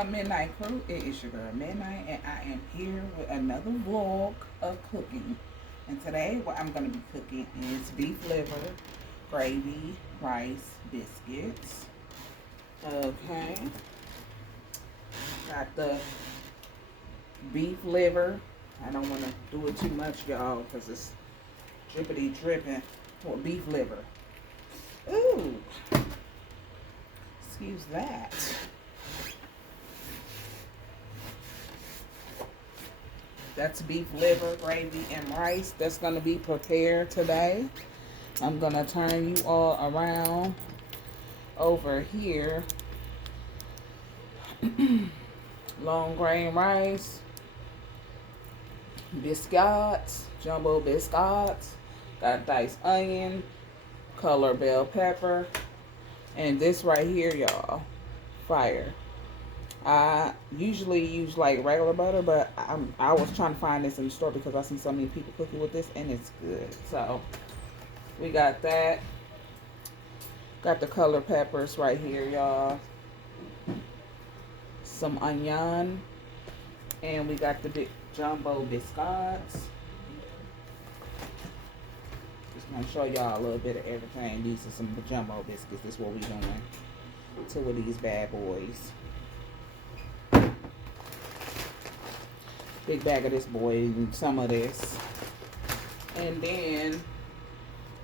up, Midnight Crew? It is your girl Midnight, and I am here with another vlog of cooking. And today, what I'm going to be cooking is beef liver, gravy, rice, biscuits. Okay. Got the beef liver. I don't want to do it too much, y'all, because it's drippity dripping for beef liver. Ooh. Excuse that. That's beef liver, gravy, and rice. That's going to be prepared today. I'm going to turn you all around over here. Long grain rice, biscuits, jumbo biscuits, got diced onion, color bell pepper, and this right here, y'all, fire. I usually use like regular butter, but I was trying to find this in the store because I see so many people cooking with this, and it's good. So we got that. Got the color peppers right here, y'all. Some onion, and we got the big jumbo biscuits. Just gonna show y'all a little bit of everything. These are some jumbo biscuits. This is what we doing. Two of these bad boys. Big bag of this boy and some of this. And then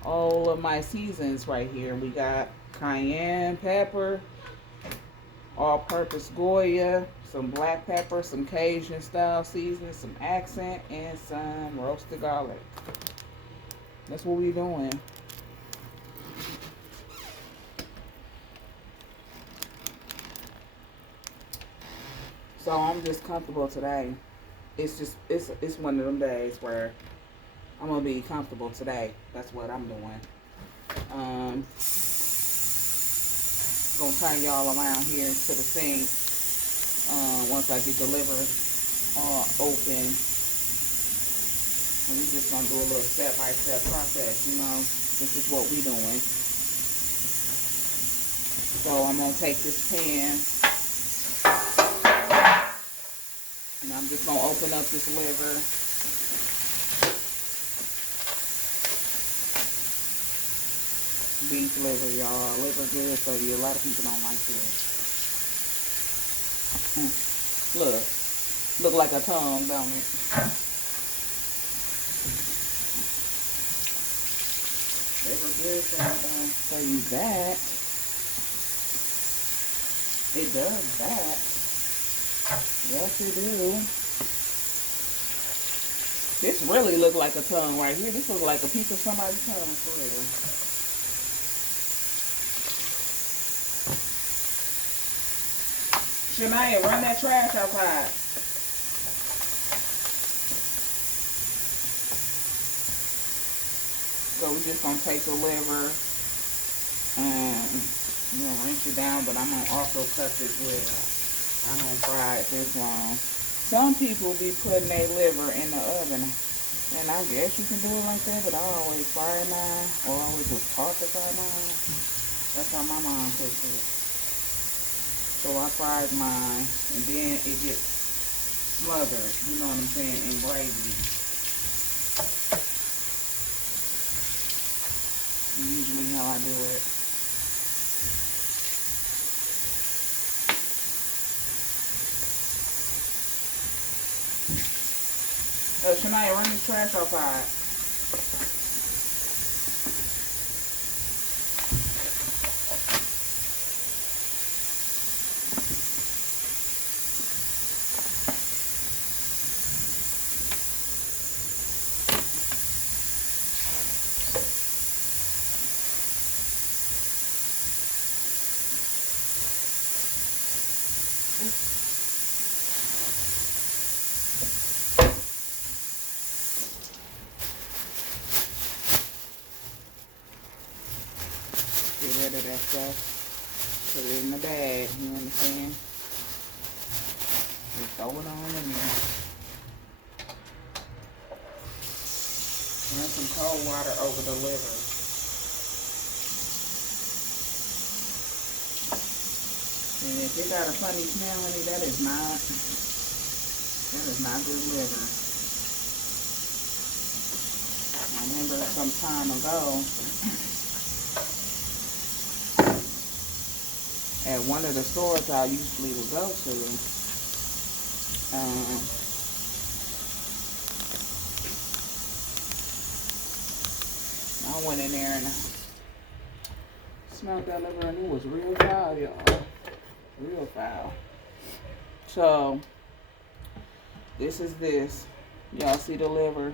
all of my seasons right here. We got cayenne pepper, all-purpose Goya, some black pepper, some Cajun style seasoning, some accent, and some roasted garlic. That's what we doing. So I'm just comfortable today. It's one of them days where I'm gonna be comfortable today. That's what I'm doing. Gonna turn y'all around here to the sink. Once I get the liver open, and we just gonna do a little step-by-step process. You know, this is what we doing. So I'm gonna take this pan. And I'm just going to open up this liver. Beef liver, y'all. Liver good for you. A lot of people don't like it. Look like a tongue, don't it? Liver good for you that. It does that. Yes, it do. This really look like a tongue right here. This look like a piece of somebody's tongue, for real. Shania, run that trash outside. So we're just gonna take the liver and rinse it down, but I'm gonna also cut this liver. I'm gonna fry it this long. Some people be putting their liver in the oven, and I guess you can do it like that, but I always fry mine, or I always just toss it fry mine. That's how my mom cooks it. So I fried mine, and then it gets smothered, you know what I'm saying, in gravy. Usually how I do it. Shania, run this trash outside. Get rid of that stuff. Put it in the bag, you understand? Just throw it on in there. Run some cold water over the liver. And if it got a funny smell, honey, that is not good liver. I remember some time ago at one of the stores I usually would go to, I went in there and smelled that liver, and it was real foul, y'all. Real foul. So, this is this. Y'all see the liver?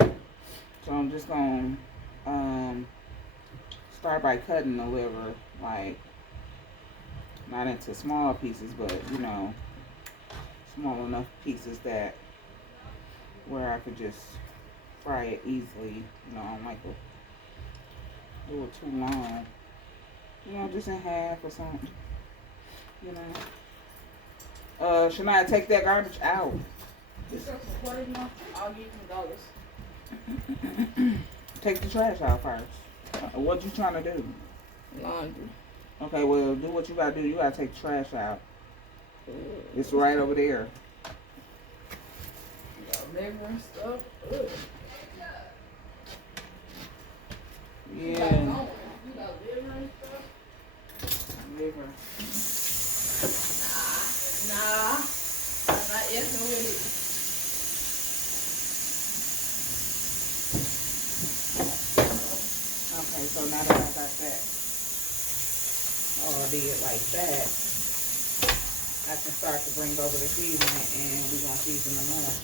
So I'm just going to start by cutting the liver, like, not into small pieces, but, you know, small enough pieces that where I could just fry it easily. You know, I don't like to do it too long. You know, just in half or something. You know. Shania, take that garbage out. I'll give you dollars. Take the trash out first. What you trying to do? Laundry. Okay, well, do what you gotta do. You gotta take the trash out. It's right over there. You got liver and stuff. Ugh. Yeah. You got liver and stuff? Liver. Nah. I'm not effing with it. Okay, so now that I got that all did like that, I can start to bring over the seasoning, and we're gonna season them up.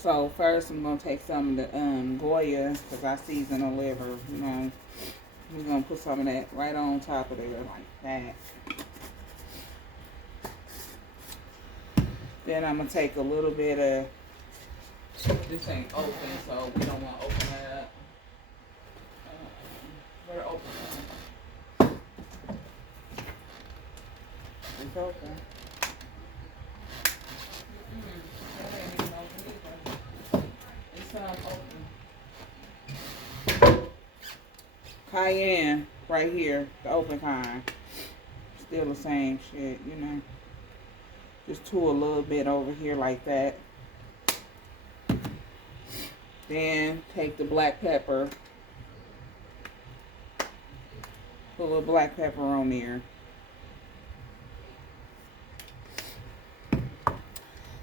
So first I'm going to take some of the Goya, because I season the liver, you know. We're going to put some of that right on top of there like that. Then I'm going to take a little bit of, this ain't open, so we don't want to open that up. We're open. It's open. That ain't even open either. It's open. Cayenne, right here, the open kind. Still the same shit, you know. Just tool a little bit over here like that. Then take the black pepper. Put a little black pepper on there.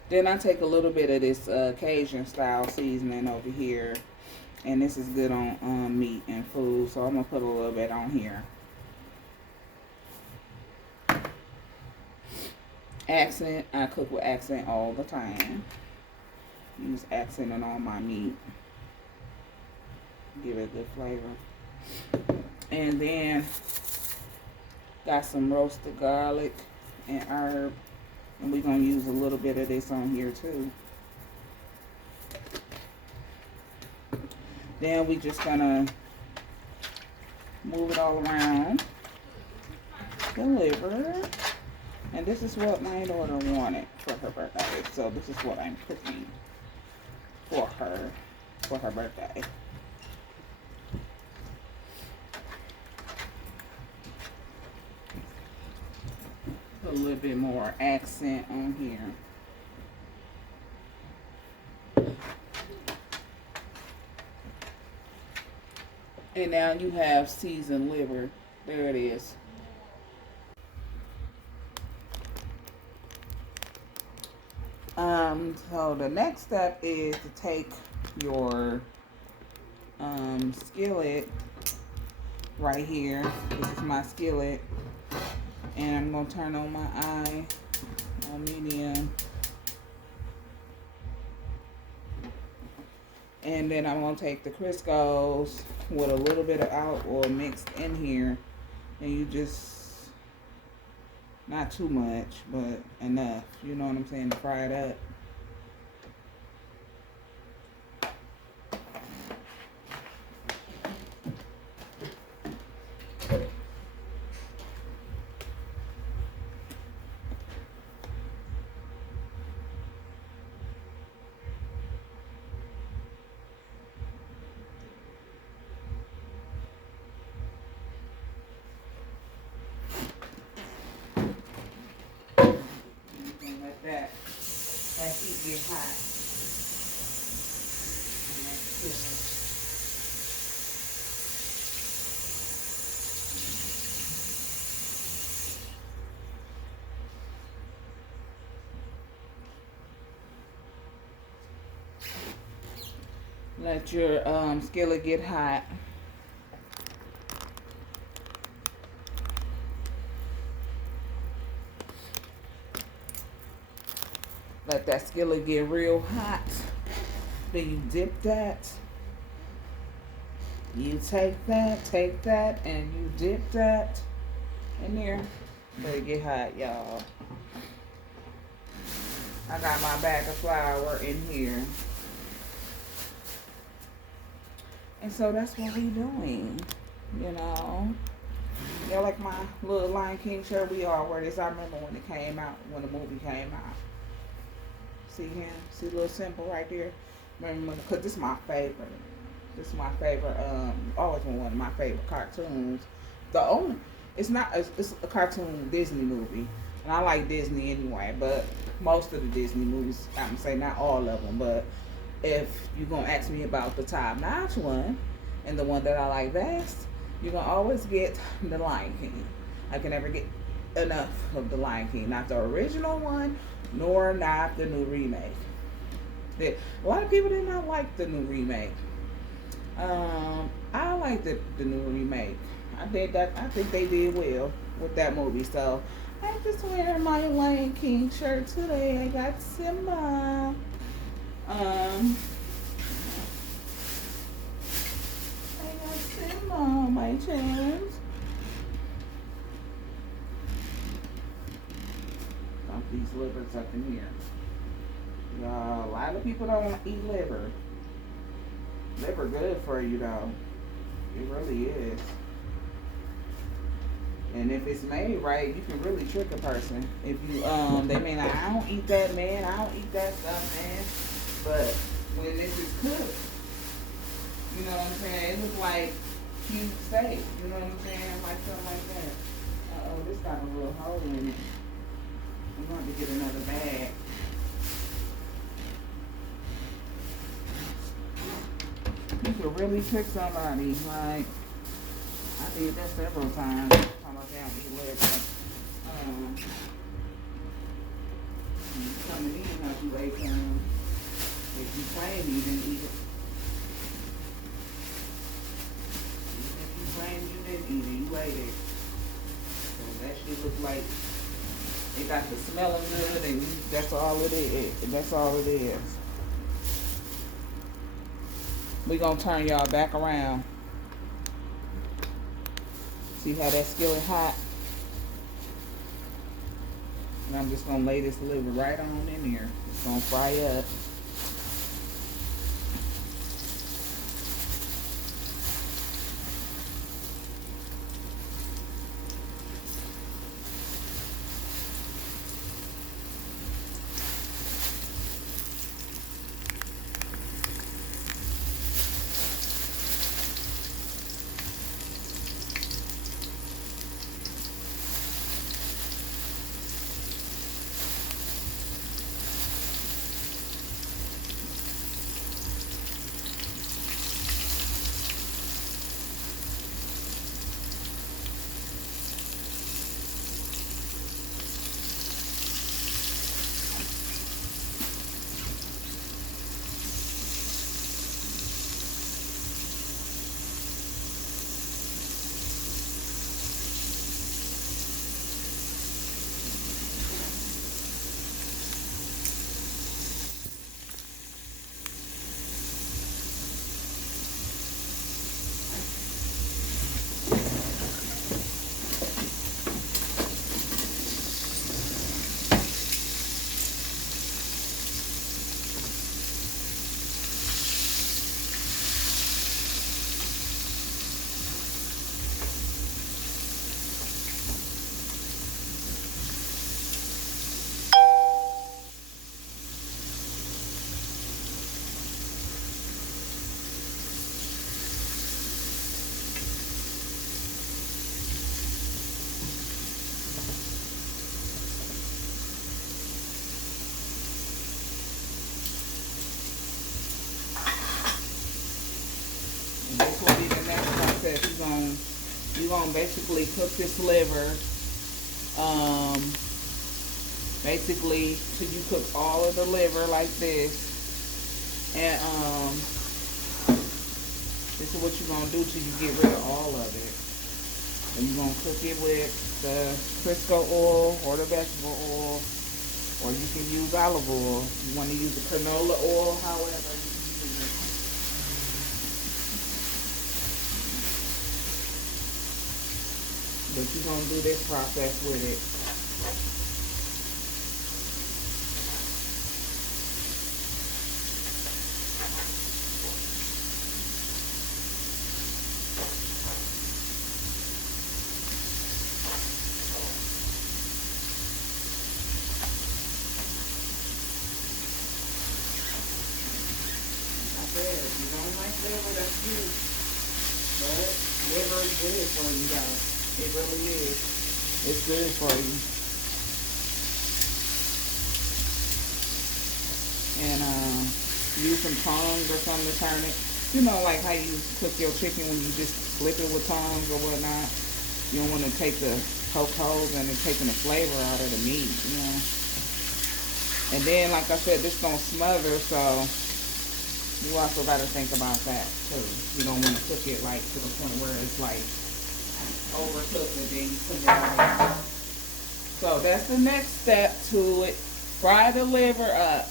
Then I take a little bit of this Cajun style seasoning over here. And this is good on meat and food. So I'm going to put a little bit on here. Accent. I cook with accent all the time. Use accent in all my meat. Give it a good flavor. And then got some roasted garlic and herb. And we're going to use a little bit of this on here too. Then we just going to move it all around the liver. And this is what my daughter wanted for her birthday. So this is what I'm cooking for her birthday. Put a little bit more accent on here. And now you have seasoned liver. There it is. So the next step is to take your skillet right here. This is my skillet. And I'm going to turn on my eye on medium. And then I'm gonna take the Crisco's with a little bit of olive oil mixed in here, and you just not too much, but enough. You know what I'm saying, to fry it up. You can let that heat get hot. And that's good. Let your skillet get hot. Let that skillet get real hot. Then you dip that. You take that, and you dip that in there. Let it get hot, y'all. I got my bag of flour in here. And so that's what we doing, you know. Yeah, like my little Lion King shirt, we all wear this. I remember when it came out, when the movie came out. See him? See the little symbol right there? Remember, because this is my favorite. This is my favorite, always been one of my favorite cartoons. The only, it's a cartoon Disney movie. And I like Disney anyway, but most of the Disney movies, I'm going to say not all of them, but if you're going to ask me about the top-notch one, and the one that I like best, you're going to always get The Lion King. I can never get enough of The Lion King. Not the original one, nor not the new remake. A lot of people did not like the new remake. I like the new remake. I think they did well with that movie. So I just wear my Lion King shirt today. I got Simba. I got Simba on my chest. Dump these livers up in here. Y'all, a lot of people don't eat liver. Liver good for you though. It really is. And if it's made right, you can really trick a person. If you they may like, I don't eat that, man. I don't eat that stuff, man. But when this is cooked, you know what I'm saying? It looks like cube steak. You know what I'm saying? Like something like that. Uh-oh, this got a little hole in it. I'm going to get another bag. You could really trick somebody. Like, I did that several times. Time I can't eat liver. You coming in how you ate them. If you claim you didn't eat it. Even if you claim you didn't eat it, you ate it. So that shit look like it got the smelling good, and that's all it is. That's all it is. We gonna turn y'all back around. See how that skillet hot? And I'm just gonna lay this liver right on in there. It's gonna fry up. you're gonna basically cook this liver, basically till you cook all of the liver like this. And this is what you're gonna do till you get rid of all of it. And you're gonna cook it with the Crisco oil or the vegetable oil, or you can use olive oil. You want to use the canola oil, however you can use it. But you're gonna do this process with it. If you don't like liver, that's you. But liver is good for you guys. It really is. It's good for you. And use some tongs or something to turn it. You know, like how you cook your chicken when you just flip it with tongs or whatnot. You don't want to take the poke holes and it's taking the flavor out of the meat, you know. And then, like I said, this gonna smother, so you also got to think about that too. You don't want to cook it like to the point where it's like overcooked and then you put it away. So that's the next step to it. Fry the liver up.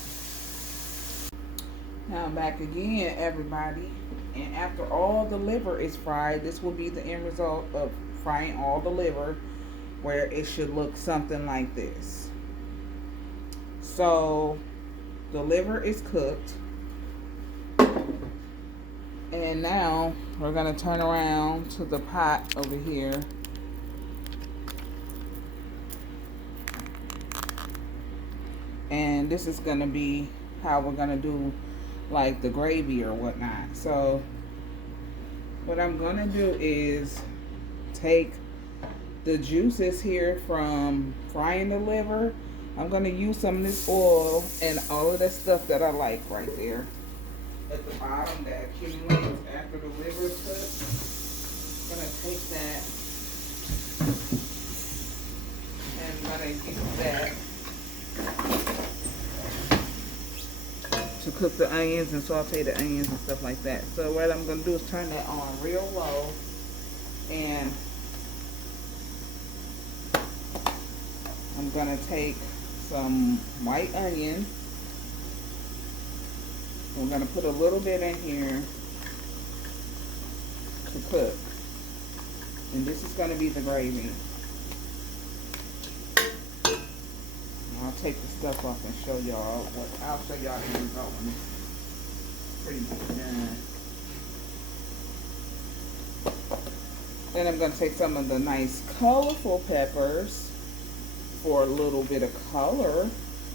Now I'm back again, everybody. And after all the liver is fried, this will be the end result of frying all the liver, where it should look something like this. So the liver is cooked. And now we're going to turn around to the pot over here. And this is going to be how we're going to do like the gravy or whatnot. So what I'm going to do is take the juices here from frying the liver. I'm going to use some of this oil and all of that stuff that I like right there at the bottom that accumulates after the liver is cooked. I'm going to take that and I'm going to use that to cook the onions and saute the onions and stuff like that. So what I'm going to do is turn that on real low, and I'm going to take some white onion. We're going to put a little bit in here to cook. And this is going to be the gravy. I'll take the stuff off and show y'all what I'll show y'all the result when it's pretty much done. Then I'm going to take some of the nice colorful peppers for a little bit of color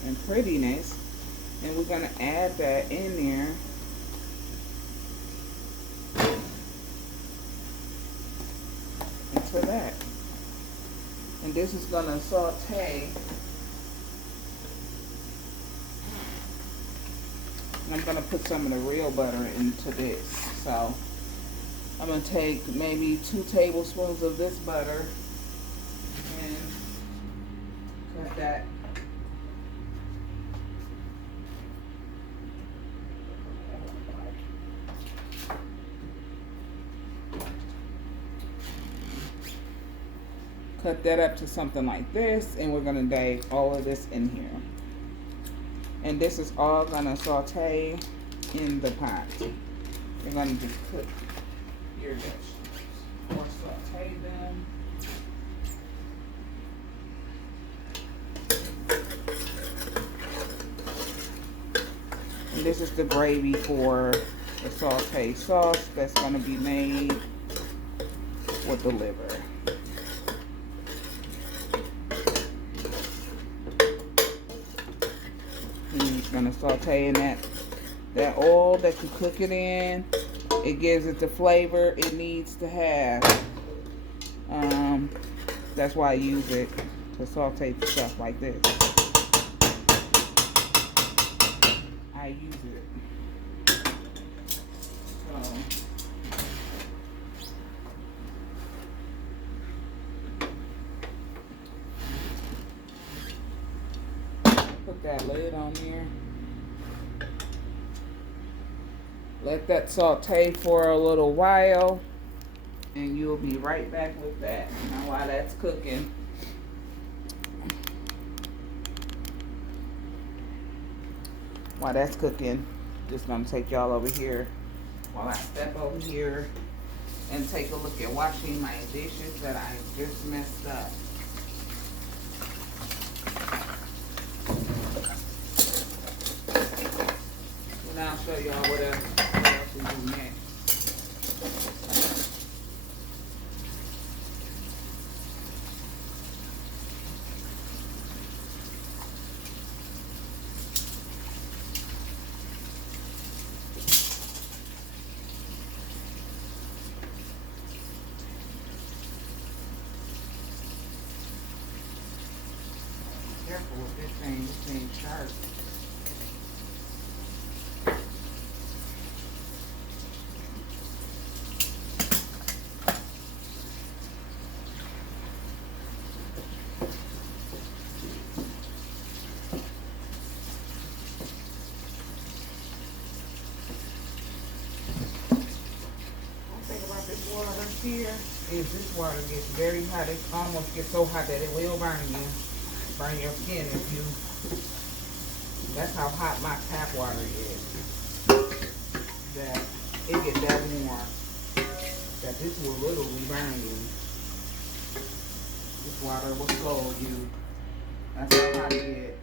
and prettiness. And we're going to add that in there. Into that. And this is going to saute. I'm going to put some of the real butter into this. So I'm going to take maybe 2 tablespoons of this butter and cut that. Cut that up to something like this, and we're going to dab all of this in here. And this is all going to saute in the pot. You're going to just cook your vegetables or saute them. And this is the gravy for the saute sauce that's going to be made with the liver. Gonna saute in that oil that you cook it in. It gives it the flavor it needs to have. That's why I use it to saute stuff like this. I use it. So put that lid on there. Let that saute for a little while, and you'll be right back with that. Now while that's cooking, just gonna take y'all over here while I step over here and take a look at washing my dishes that I just messed up. And I'll show y'all what else we do next. Careful with this thing sharp. Here is this water gets very hot. It almost gets so hot that it will burn your skin if you. That's how hot my tap water is. That it gets that warm. That this will literally burn you. This water will scald you. That's how hot it is.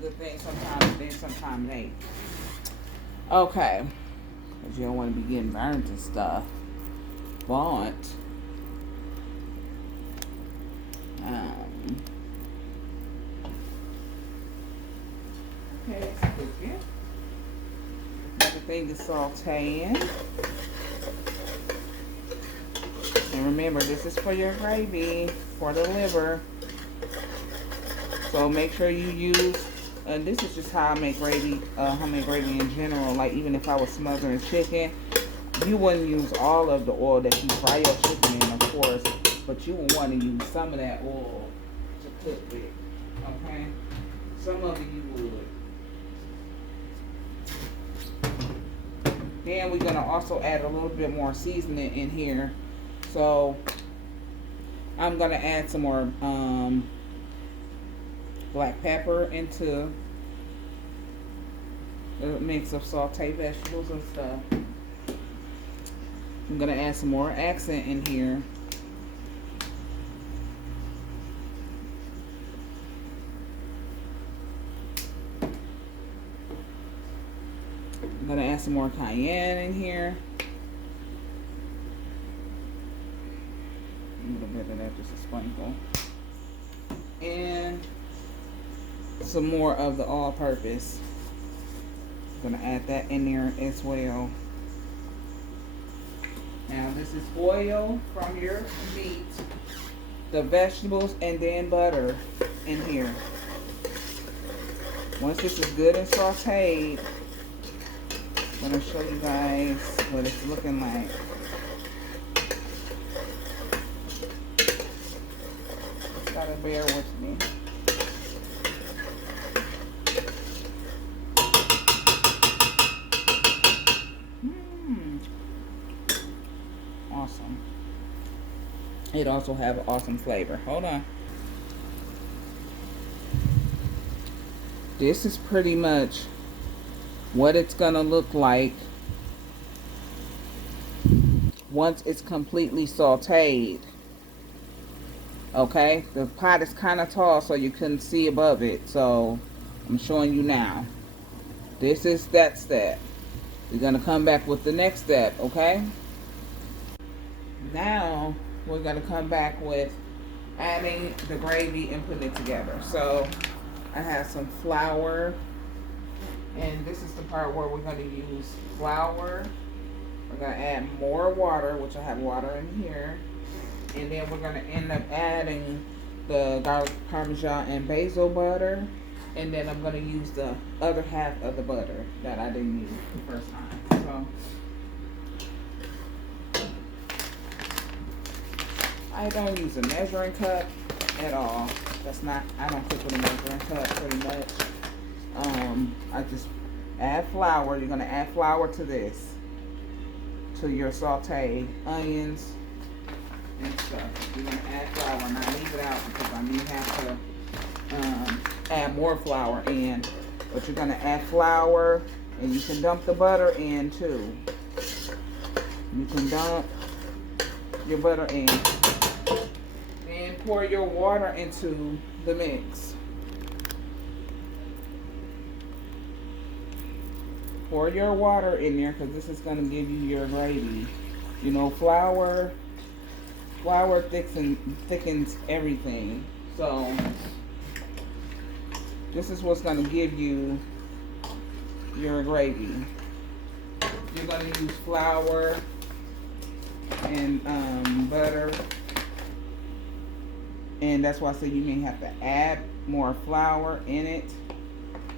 Good thing sometimes, then sometimes it ain't. Okay, because you don't want to be getting burned and stuff. But okay, it's cooking. Everything is sauteing. And remember, this is for your gravy, for the liver. So make sure you use. And this is just how I make gravy. In general. Like even if I was smothering chicken, you wouldn't use all of the oil that you fry your chicken in, of course. But you will want to use some of that oil to cook with. Okay, some of it you would. Then we're gonna also add a little bit more seasoning in here. So I'm gonna add some more black pepper into a mix of sauteed vegetables and stuff. I'm gonna add some more accent in here. I'm gonna add some more cayenne in here. A little bit of that, just a sprinkle. And some more of the all-purpose. I'm gonna add that in there as well. Now this is oil from your meat, the vegetables, and then butter in here. Once this is good and sauteed, I'm gonna show you guys what it's looking like. Just gotta bear with me. Awesome. It also have an awesome flavor. Hold on. This is pretty much what it's gonna look like once it's completely sauteed. Okay, the pot is kind of tall so you couldn't see above it, so I'm showing you now. This is that step. We're gonna come back with the next step. Okay, now we're gonna come back with adding the gravy and putting it together. So I have some flour, and this is the part where we're gonna use flour. We're gonna add more water, which I have water in here, and then we're gonna end up adding the garlic parmesan and basil butter, and then I'm gonna use the other half of the butter that I didn't use the first time. So I don't use a measuring cup at all. I don't cook with a measuring cup pretty much. I just add flour. You're gonna add flour to this, to your sauteed onions and stuff. You're gonna add flour, and I leave it out because I may have to add more flour in. But you're gonna add flour, and you can dump the butter in too. You can dump your butter in. And pour your water into the mix. Pour your water in there because this is going to give you your gravy. You know, flour thickens everything. So this is what's going to give you your gravy. You're going to use flour and butter. And that's why I say you may have to add more flour in it.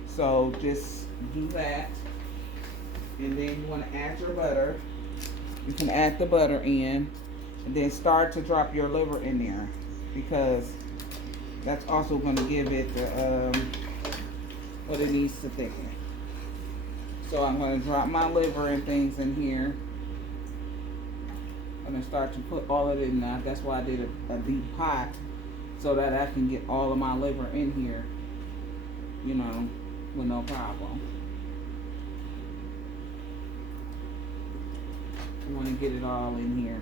So just do that. And then you want to add your butter. You can add the butter in. And then start to drop your liver in there. Because that's also going to give it the, what it needs to thicken. So I'm going to drop my liver and things in here. I'm going to start to put all of it in there. That's why I did a deep pot. So that I can get all of my liver in here, you know, with no problem. You want to get it all in here.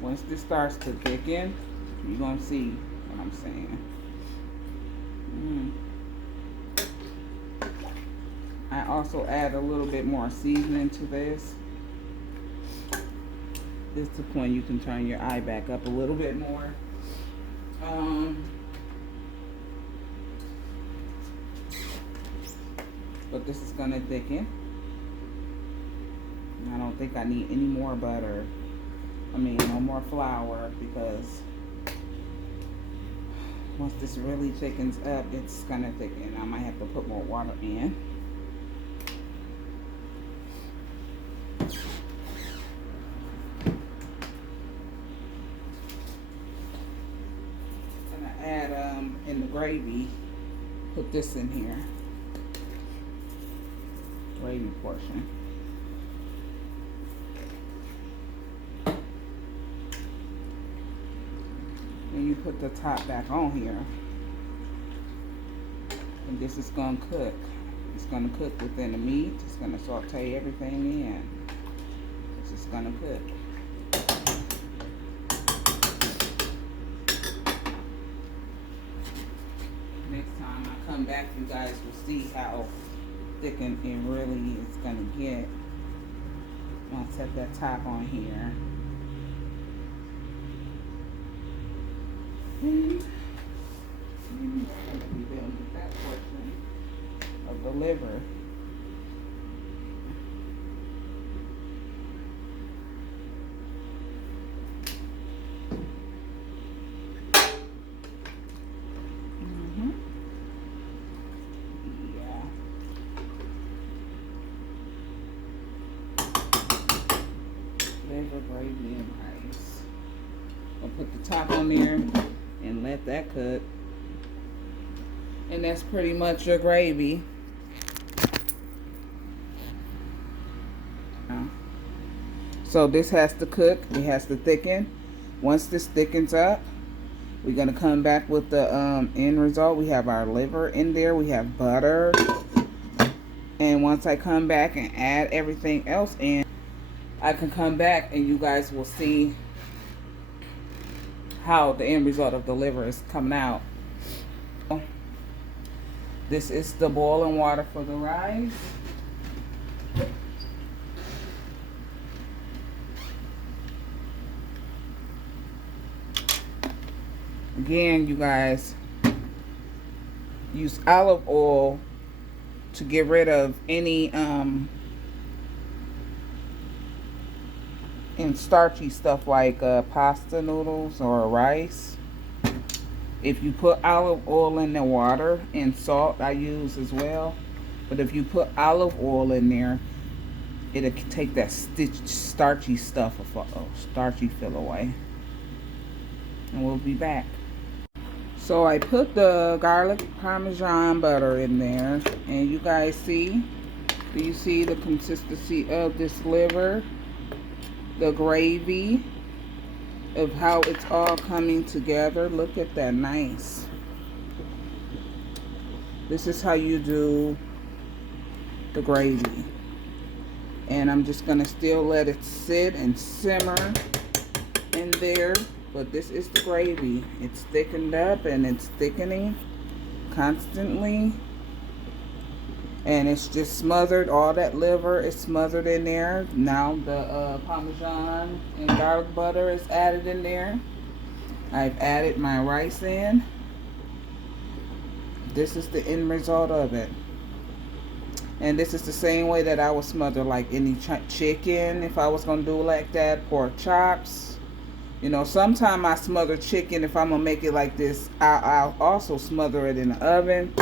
Once this starts to thicken, you're going to see what I'm saying. I also add a little bit more seasoning to this. This is the point you can turn your eye back up a little bit more. But this is going to thicken. I don't think I need any more butter. No more flour, because once this really thickens up, it's gonna thicken. I might have to put more water in. I'm gonna add in the gravy, put this in here, gravy portion. And you put the top back on here. And this is going to cook. It's going to cook within the meat. It's going to saute everything in. It's just going to cook. Next time I come back, you guys will see how thickened it really is going to get. I'm going to set that top on here. That portion of the liver. Yeah. Liver, gravy, and rice. I'll put the top on there and let that cook. And that's pretty much your gravy. So this has to cook. It has to thicken. Once this thickens up, we're going to come back with the end result. We have our liver in there. We have butter. And once I come back and add everything else in, I can come back and you guys will see how the end result of the liver is coming out. This is the boiling water for the rice. Again, you guys, use olive oil to get rid of any and starchy stuff like pasta noodles or rice. If you put olive oil in the water and salt, I use as well. But if you put olive oil in there, it'll take that starchy stuff, starchy feel away. And we'll be back. So I put the garlic parmesan butter in there, and you guys see, do you see the consistency of this liver? The gravy, of how it's all coming together. Look at that, nice. This is how you do the gravy. And I'm just gonna still let it sit and simmer in there. But this is the gravy. It's thickened up and it's thickening constantly. And it's just smothered. All that liver is smothered in there. Now the Parmesan and garlic butter is added in there. I've added my rice in. This is the end result of it. And this is the same way that I would smother like any chicken. If I was going to do it like that. Pork chops. You know, sometimes I smother chicken. If I'm going to make it like this, I'll also smother it in the oven.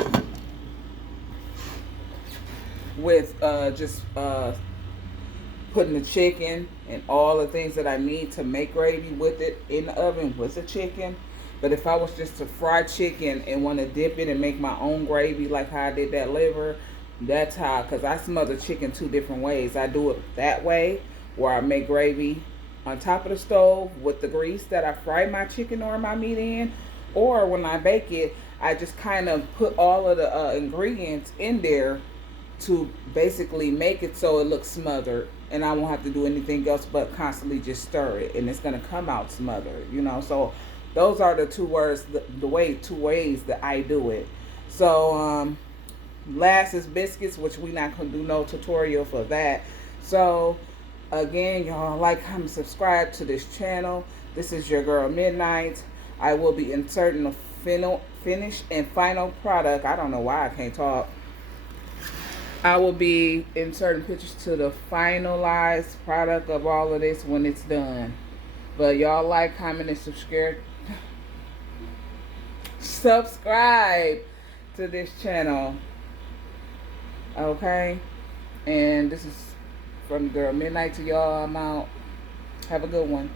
With just putting the chicken and all the things that I need to make gravy with it in the oven with the chicken. But if I was just to fry chicken and want to dip it and make my own gravy like how I did that liver, that's how, because I smother chicken 2 different ways. I do it that way, where I make gravy on top of the stove with the grease that I fry my chicken or my meat in, or when I bake it, I just kind of put all of the ingredients in there to basically make it so it looks smothered, and I won't have to do anything else but constantly just stir it, and it's gonna come out smothered, you know. So those are the two ways that I do it. So last is biscuits, which we're not gonna do no tutorial for that. So again, y'all, like, comment, subscribe to this channel. This is your girl Midnight. I will be inserting the finished and final product. I don't know why I can't talk. I will be inserting pictures to the finalized product of all of this when it's done. But y'all like, comment, and subscribe to this channel. Okay? And this is from Girl Midnight to y'all. I'm out. Have a good one.